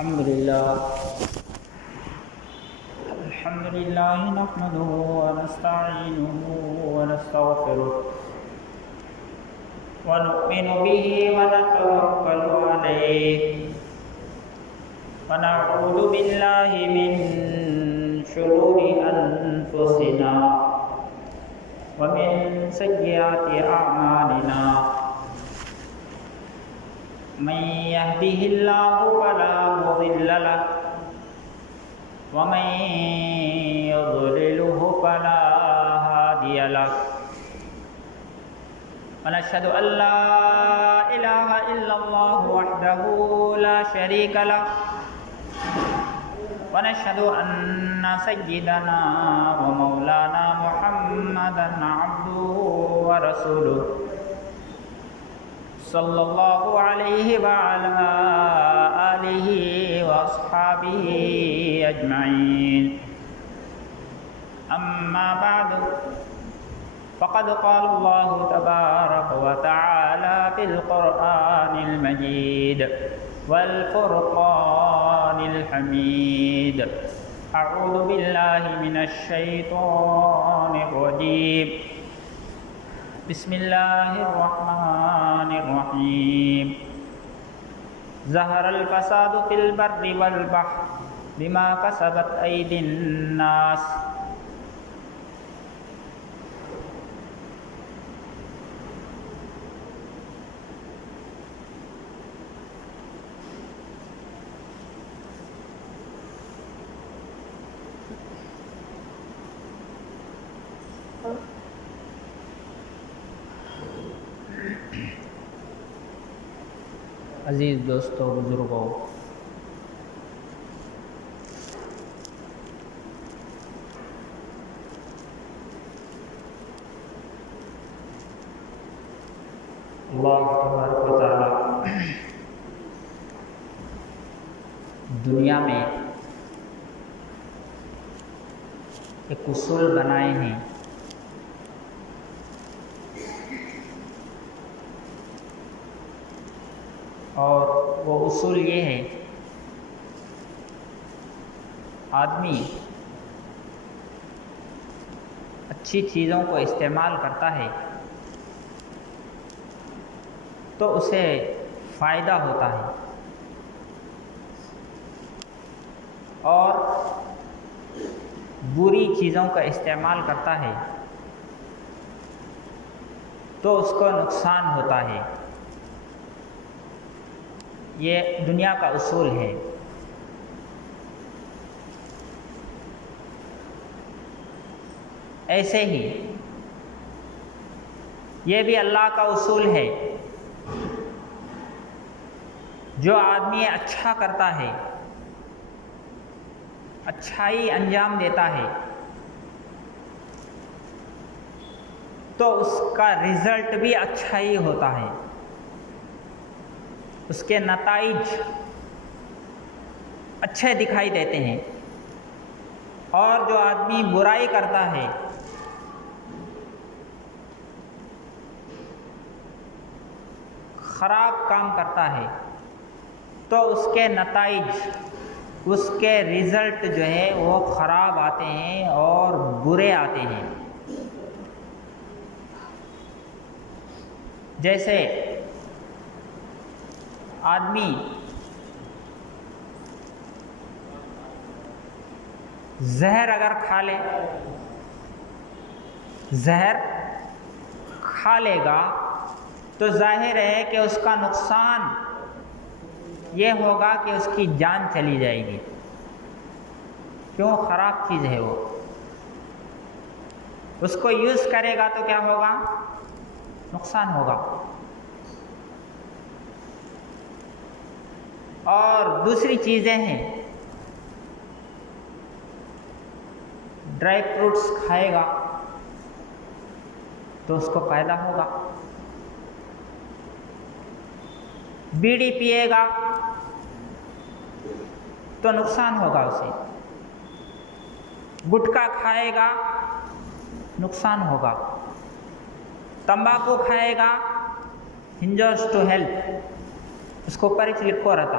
الحمد لله نحمده ونستعينه ونستغفره ونؤمن به ونتوكل عليه ونعوذ بالله من شرور أنفسنا ومن سيئات أعمالنا من يهده الله فلا مضل له ومن يضلله فلا هادي له ونشهد أن لا إله إلا الله وحده لا شريك له ونشهد أن سيدنا ومولانا محمدا عبده ورسوله صلى الله عليه وعلى آله وأصحابه أجمعين أما بعد فقد قال الله تبارك وتعالى في القرآن المجيد والفرقان الحميد أعوذ بالله من الشيطان الرجيم بسم الله الرحمن الرحيم ظهر الفساد في البر والبحر بما كسبت أيدي الناس عزیز دوستو، بزرگوں، اللہ تبارک و تعالی دنیا میں ایک اصول بنائے ہیں اور وہ اصول یہ ہے، آدمی اچھی چیزوں کو استعمال کرتا ہے تو اسے فائدہ ہوتا ہے، اور بری چیزوں کا استعمال کرتا ہے تو اس کو نقصان ہوتا ہے۔ یہ دنیا کا اصول ہے۔ ایسے ہی یہ بھی اللہ کا اصول ہے، جو آدمی اچھا کرتا ہے، اچھائی انجام دیتا ہے، تو اس کا رزلٹ بھی اچھا ہی ہوتا ہے، اس کے نتائج اچھے دکھائی دیتے ہیں۔ اور جو آدمی برائی کرتا ہے، خراب کام کرتا ہے، تو اس کے نتائج، اس کے رزلٹ جو ہے وہ خراب آتے ہیں اور برے آتے ہیں۔ جیسے آدمی زہر اگر کھا لے، زہر کھا لے گا تو ظاہر ہے کہ اس کا نقصان یہ ہوگا کہ اس کی جان چلی جائے گی، کیوں؟ خراب چیز ہے وہ۔ اس کو یوز کرے گا تو کیا ہوگا؟ نقصان ہوگا۔ اور دوسری چیزیں ہیں، ڈرائی فروٹس کھائے گا تو اس کو فائدہ ہوگا، بیڑی پیے گا تو نقصان ہوگا اسے، گٹکا کھائے گا نقصان ہوگا، تمباکو کھائے گا ہنجرز ٹو ہیلتھ، اس کو اوپر لکھو رہتا،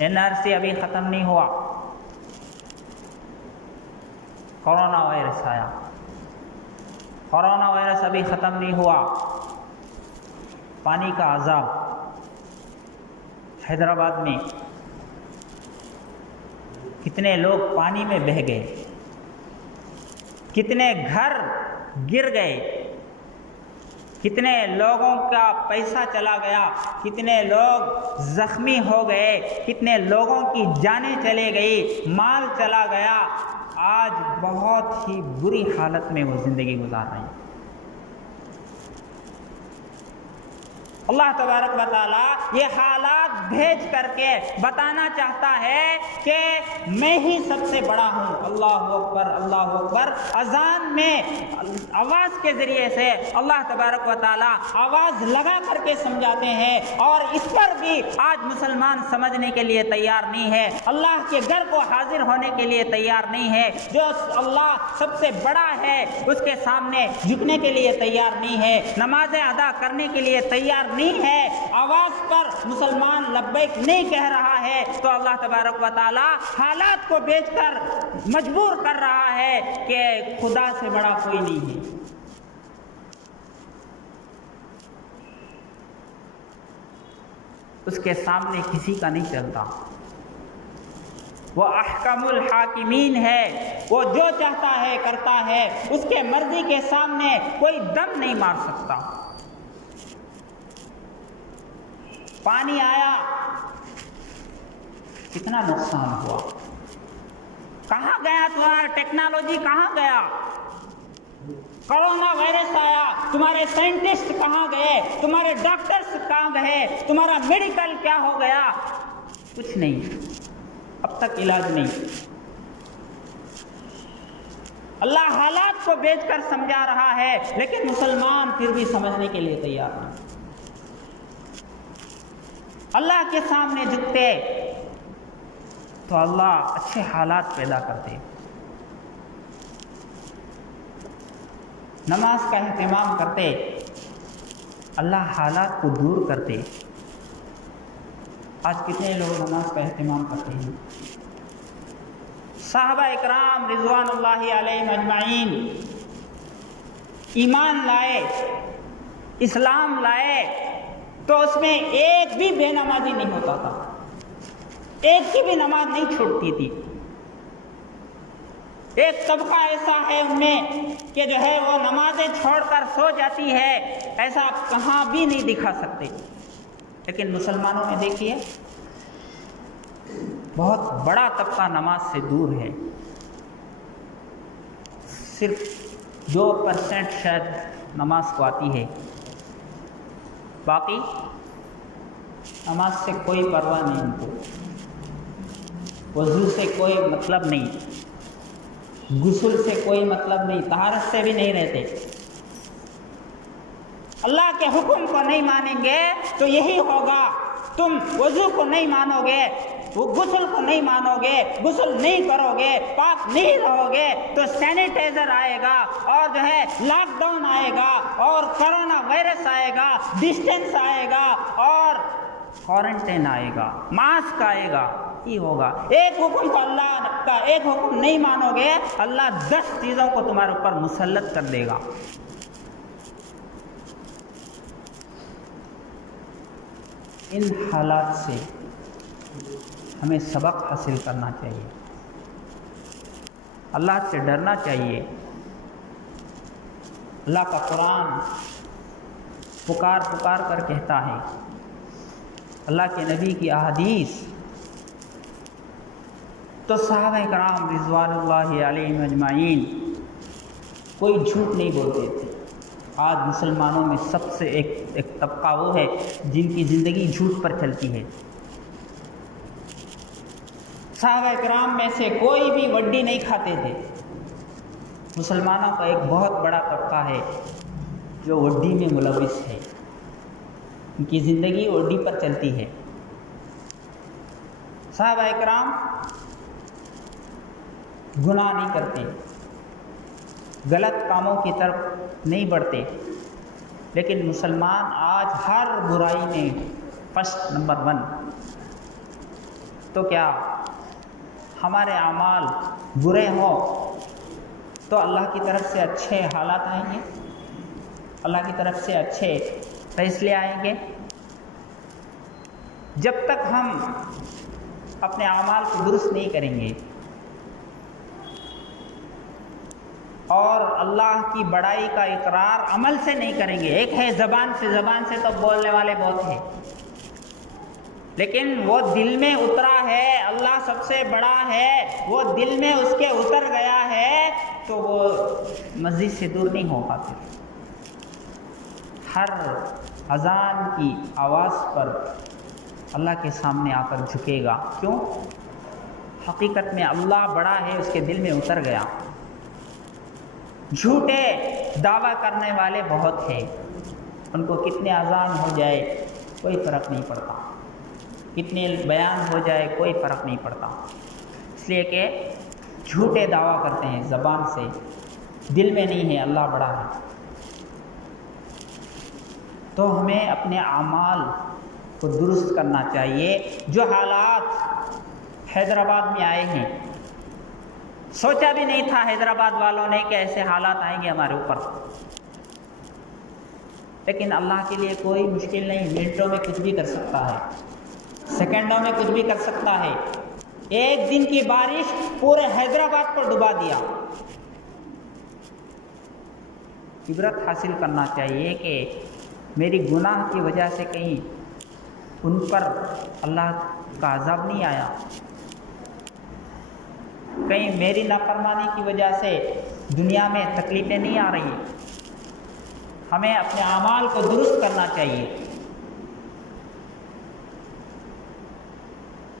NRC ابھی ختم نہیں ہوا، کورونا وائرس آیا، کورونا وائرس ابھی ختم نہیں ہوا، پانی کا عذاب حیدرآباد میں کتنے لوگ پانی میں بہہ گئے، کتنے گھر گر گئے، کتنے لوگوں کا پیسہ چلا گیا، کتنے لوگ زخمی ہو گئے، کتنے لوگوں کی جانیں چلے گئی، مال چلا گیا۔ آج بہت ہی بری حالت میں وہ زندگی گزار رہے ہیں۔ اللہ تبارک و تعالی یہ حالات بھیج کر کے بتانا چاہتا ہے کہ میں ہی سب سے بڑا ہوں۔ اللہ اکبر، اللہ اکبر۔ اذان میں آواز کے ذریعے سے اللہ تبارک و تعالی آواز لگا کر کے سمجھاتے ہیں، اور اس پر بھی آج مسلمان سمجھنے کے لیے تیار نہیں ہے، اللہ کے گھر کو حاضر ہونے کے لیے تیار نہیں ہے۔ جو اللہ سب سے بڑا ہے اس کے سامنے جھکنے کے لیے تیار نہیں ہے، نمازیں ادا کرنے کے لیے تیار نہیں ہے، آواز پر مسلمان لبیک نہیں کہہ رہا ہے، تو اللہ تبارک و تعالی حالات کو بیچ کر مجبور کر رہا ہے کہ خدا سے بڑا کوئی نہیں ہے۔ اس کے سامنے کسی کا نہیں چلتا، وہ احکم الحاکمین ہے، وہ جو چاہتا ہے کرتا ہے، اس کے مرضی کے سامنے کوئی دم نہیں مار سکتا۔ پانی آیا، کتنا نقصان ہوا، کہاں گیا تمہارا ٹیکنالوجی، کہاں گیا؟ کرونا وائرس آیا، تمہارے سائنٹسٹ کہاں گئے، تمہارے ڈاکٹرز کہاں گئے، تمہارا میڈیکل کیا ہو گیا؟ کچھ نہیں، اب تک علاج نہیں۔ اللہ حالات کو بیچ کر سمجھا رہا ہے، لیکن مسلمان پھر بھی سمجھنے کے لیے تیار نہیں۔ اللہ کے سامنے جھکتے تو اللہ اچھے حالات پیدا کرتے، نماز کا اہتمام کرتے، اللہ حالات کو دور کرتے۔ آج کتنے لوگ نماز کا اہتمام کرتے ہیں؟ صحابہ اکرام رضوان اللہ علیہم اجمعین ایمان لائے، اسلام لائے، تو اس میں ایک بھی بے نمازی نہیں ہوتا تھا، ایک کی بھی نماز نہیں چھوٹتی تھی۔ ایک طبقہ ایسا ہے ان میں کہ جو ہے وہ نمازیں چھوڑ کر سو جاتی ہے، ایسا آپ کہاں بھی نہیں دکھا سکتے۔ لیکن مسلمانوں میں دیکھیے بہت بڑا طبقہ نماز سے دور ہے، صرف 2% شاید نماز کو آتی ہے، باقی نماز سے کوئی پرواہ نہیں ان کو، وضو سے کوئی مطلب نہیں، غسل سے کوئی مطلب نہیں، طہارت سے بھی نہیں رہتے۔ اللہ کے حکم کو نہیں مانیں گے تو یہی ہوگا، تم وضو کو نہیں مانو گے، وہ غسل کو نہیں مانو گے، غسل نہیں کرو گے، پاک نہیں رہو گے تو سینیٹائزر آئے گا، اور جو ہے لاک ڈاؤن آئے گا، اور کرونا وائرس آئے گا، ڈسٹینس آئے گا، اور کوارنٹائن آئے گا، ماسک آئے گا، یہ ہوگا۔ ایک حکم کو اللہ کا ایک حکم نہیں مانو گے، اللہ 10 چیزوں کو تمہارے اوپر مسلط کر دے گا۔ ان حالات سے ہمیں سبق حاصل کرنا چاہیے، اللہ سے ڈرنا چاہیے۔ اللہ کا قرآن پکار پکار کر کہتا ہے، اللہ کے نبی کی احادیث، تو صحابہ کرام رضوان اللہ علیہم اجمعین کوئی جھوٹ نہیں بولتے تھے۔ آج مسلمانوں میں سب سے ایک طبقہ وہ ہے جن کی زندگی جھوٹ پر چلتی ہے۔ صحابہ کرام میں سے کوئی بھی وڈی نہیں کھاتے تھے۔ مسلمانوں کا ایک بہت بڑا طبقہ ہے جو وڈی میں ملوث ہے، ان کی زندگی وڈی پر چلتی ہے۔ صحابہ کرام گناہ نہیں کرتے، غلط کاموں کی طرف نہیں بڑھتے، لیکن مسلمان آج ہر برائی میں فرسٹ نمبر 1۔ تو کیا ہمارے اعمال برے ہوں تو اللہ کی طرف سے اچھے حالات آئیں گے، اللہ کی طرف سے اچھے فیصلے آئیں گے؟ جب تک ہم اپنے اعمال کو درست نہیں کریں گے اور اللہ کی بڑائی کا اقرار عمل سے نہیں کریں گے، ایک ہے زبان سے تو بولنے والے بہت ہیں، لیکن وہ دل میں اترا ہے اللہ سب سے بڑا ہے، وہ دل میں اس کے اتر گیا ہے تو وہ مسجد سے دور نہیں ہو پاتے۔ ہر اذان کی آواز پر اللہ کے سامنے آ کر جھکے گا، کیوں؟ حقیقت میں اللہ بڑا ہے، اس کے دل میں اتر گیا۔ جھوٹے دعویٰ کرنے والے بہت ہیں، ان کو کتنے اذان ہو جائے کوئی فرق نہیں پڑتا، کتنے بیان ہو جائے کوئی فرق نہیں پڑتا، اس لیے کہ جھوٹے دعویٰ کرتے ہیں زبان سے، دل میں نہیں ہے اللہ بڑا ہے۔ تو ہمیں اپنے اعمال کو درست کرنا چاہیے۔ جو حالات حیدرآباد میں آئے ہیں، سوچا بھی نہیں تھا حیدرآباد والوں نے کہ ایسے حالات آئیں گے ہمارے اوپر، لیکن اللہ کے لیے کوئی مشکل نہیں، منٹوں میں کچھ بھی کر سکتا ہے، سیکنڈوں میں کچھ بھی کر سکتا ہے۔ ایک دن کی بارش پورے حیدرآباد کو ڈبا دیا۔ عبرت حاصل کرنا چاہیے کہ میری گناہ کی وجہ سے کہیں ان پر اللہ کا عذاب نہیں آیا، کہیں میری نافرمانی کی وجہ سے دنیا میں تکلیفیں نہیں آ رہی۔ ہمیں اپنے اعمال کو درست کرنا چاہیے۔